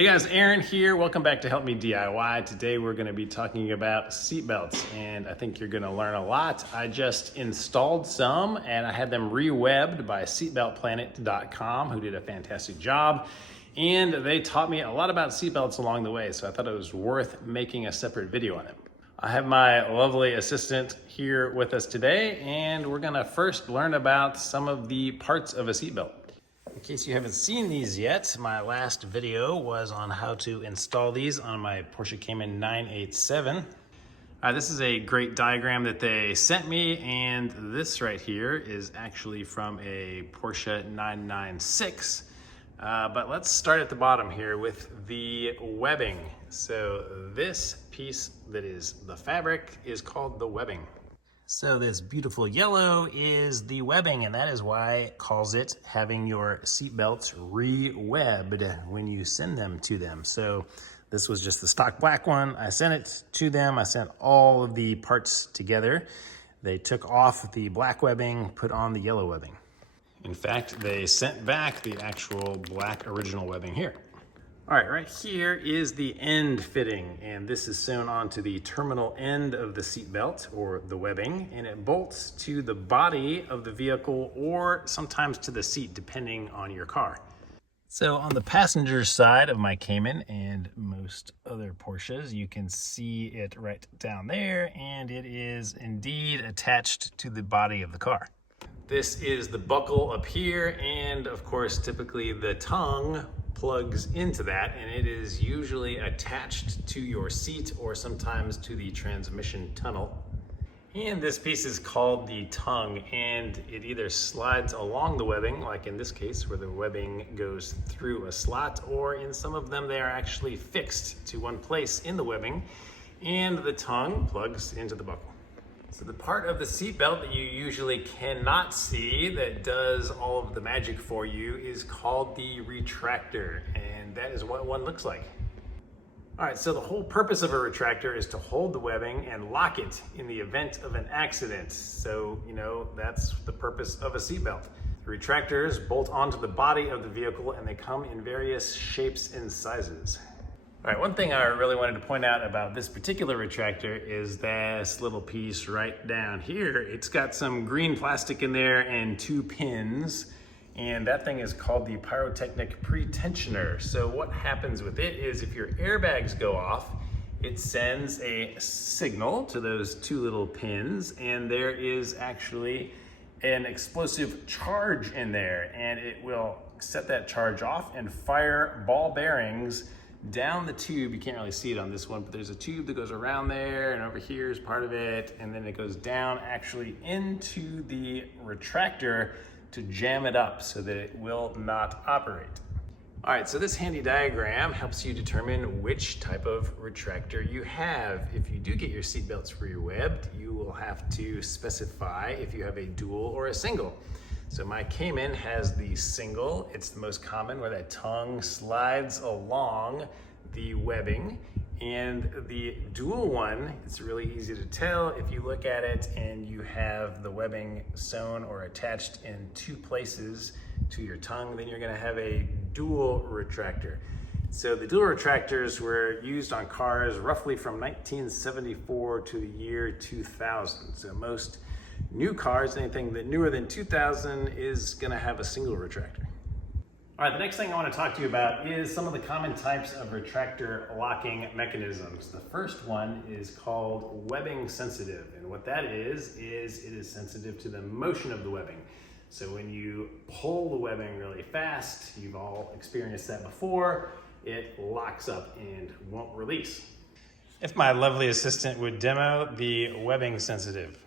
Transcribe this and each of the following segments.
Hey guys, Aaron here. Welcome back to Help Me DIY. Today we're going to be talking about seatbelts, and I think you're going to learn a lot. I just installed some and I had them re-webbed by seatbeltplanet.com, who did a fantastic job. And they taught me a lot about seatbelts along the way, so I thought it was worth making a separate video on it. I have my lovely assistant here with us today, and we're going to first learn about some of the parts of a seatbelt. In case you haven't seen these yet, my last video was on how to install these on my Porsche Cayman 987. This is a great diagram that they sent me, and this right here is actually from a Porsche 996. But let's start at the bottom here with the webbing. So this piece that is the fabric is called the webbing. So this beautiful yellow is the webbing, and that is why it calls it having your seatbelts re-webbed when you send them to them. So this was just the stock black one. I sent it to them. I sent all of the parts together. They took off the black webbing, put on the yellow webbing. In fact, they sent back the actual black original webbing here. All right, right here is the end fitting, and this is sewn onto the terminal end of the seatbelt, or the webbing, and it bolts to the body of the vehicle or sometimes to the seat, depending on your car. So on the passenger side of my Cayman and most other Porsches, you can see it right down there, and it is indeed attached to the body of the car. This is the buckle up here, and of course, typically the tongue plugs into that, and it is usually attached to your seat or sometimes to the transmission tunnel. And this piece is called the tongue, and it either slides along the webbing, like in this case where the webbing goes through a slot, or in some of them they are actually fixed to one place in the webbing, and the tongue plugs into the buckle. So the part of the seatbelt that you usually cannot see that does all of the magic for you is called the retractor, and that is what one looks like. All right, so the whole purpose of a retractor is to hold the webbing and lock it in the event of an accident. So, that's the purpose of a seatbelt. The retractors bolt onto the body of the vehicle, and they come in various shapes and sizes. All right, one thing I really wanted to point out about this particular retractor is this little piece right down here. It's got some green plastic in there and 2 pins, and that thing is called the pyrotechnic pretensioner. So what happens with it is if your airbags go off, it sends a signal to those 2 little pins, and there is actually an explosive charge in there, and it will set that charge off and fire ball bearings down the tube. You can't really see it on this one, but there's a tube that goes around there, and over here is part of it, and then it goes down actually into the retractor to jam it up so that it will not operate. All right, so this handy diagram helps you determine which type of retractor you have. If you do get your seatbelts re-webbed, you will have to specify if you have a dual or a single. So my Cayman has the single. It's the most common, where that tongue slides along the webbing. And the dual one, it's really easy to tell if you look at it and you have the webbing sewn or attached in 2 places to your tongue, then you're gonna have a dual retractor. So the dual retractors were used on cars roughly from 1974 to the year 2000. So most new cars, anything that newer than 2000, is gonna have a single retractor. All right, the next thing I wanna talk to you about is some of the common types of retractor locking mechanisms. The first one is called webbing sensitive. And what that is it is sensitive to the motion of the webbing. So when you pull the webbing really fast, you've all experienced that before, it locks up and won't release. If my lovely assistant would demo the webbing sensitive.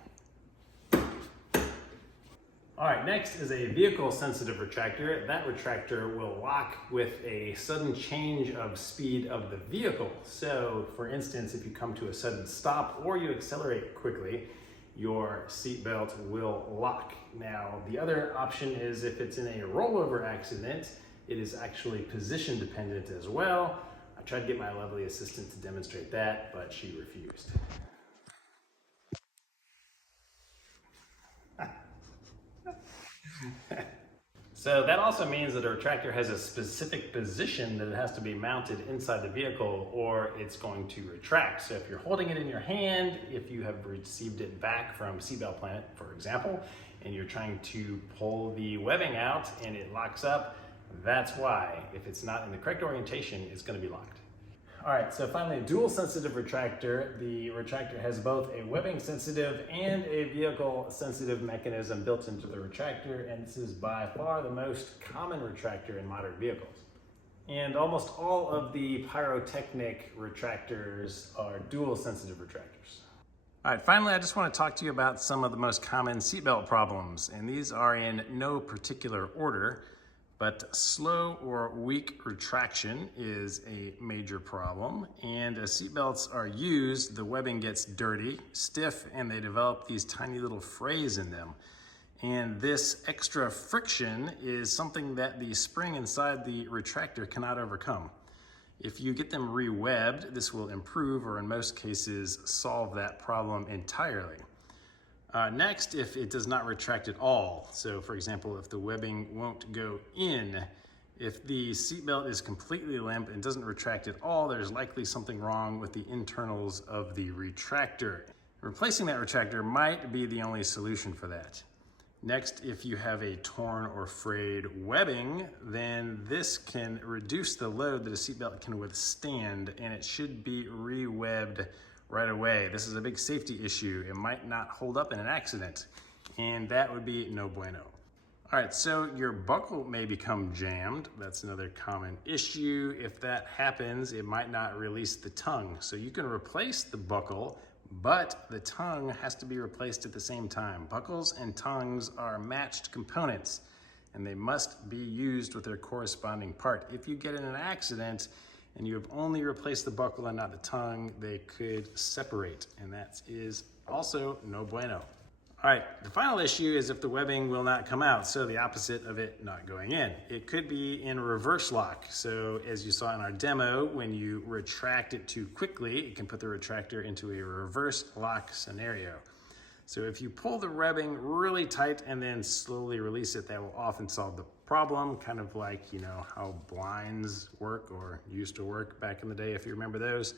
All right, next is a vehicle sensitive retractor. That retractor will lock with a sudden change of speed of the vehicle. So for instance, if you come to a sudden stop or you accelerate quickly, your seatbelt will lock. Now, the other option is if it's in a rollover accident, it is actually position dependent as well. I tried to get my lovely assistant to demonstrate that, but she refused. So that also means that a retractor has a specific position that it has to be mounted inside the vehicle or it's going to retract. So if you're holding it in your hand, if you have received it back from Seatbelt Planet, for example, and you're trying to pull the webbing out and it locks up, that's why. If it's not in the correct orientation, it's going to be locked. All right, so finally, a dual sensitive retractor. The retractor has both a webbing sensitive and a vehicle sensitive mechanism built into the retractor, and this is by far the most common retractor in modern vehicles. And almost all of the pyrotechnic retractors are dual sensitive retractors. All right, finally, I just want to talk to you about some of the most common seatbelt problems, and these are in no particular order. But slow or weak retraction is a major problem, and as seatbelts are used, the webbing gets dirty, stiff, and they develop these tiny little frays in them. And this extra friction is something that the spring inside the retractor cannot overcome. If you get them re-webbed, this will improve, or in most cases, solve that problem entirely. Next, if it does not retract at all, so for example, if the webbing won't go in, if the seatbelt is completely limp and doesn't retract at all, there's likely something wrong with the internals of the retractor. Replacing that retractor might be the only solution for that. Next, if you have a torn or frayed webbing, then this can reduce the load that a seatbelt can withstand, and it should be re-webbed right away. This is a big safety issue. It might not hold up in an accident, and that would be no bueno. All right, so your buckle may become jammed. That's another common issue. If that happens, it might not release the tongue. So you can replace the buckle, but the tongue has to be replaced at the same time. Buckles and tongues are matched components, and they must be used with their corresponding part. If you get in an accident and you have only replaced the buckle and not the tongue, they could separate, and that is also no bueno. All right, the final issue is if the webbing will not come out, so the opposite of it not going in. It could be in reverse lock. So as you saw in our demo, when you retract it too quickly, it can put the retractor into a reverse lock scenario. So if you pull the webbing really tight and then slowly release it, that will often solve the problem, kind of like, you know, how blinds work or used to work back in the day, if you remember those.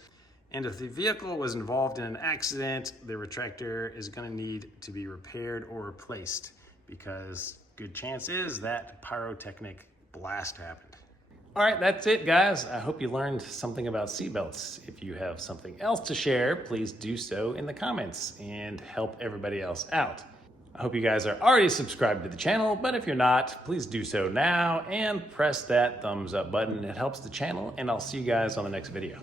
And if the vehicle was involved in an accident, the retractor is going to need to be repaired or replaced because good chance is that pyrotechnic blast happened. All right, that's it, guys. I hope you learned something about seatbelts. If you have something else to share, please do so in the comments and help everybody else out. I hope you guys are already subscribed to the channel, but if you're not, please do so now and press that thumbs up button. It helps the channel, and I'll see you guys on the next video.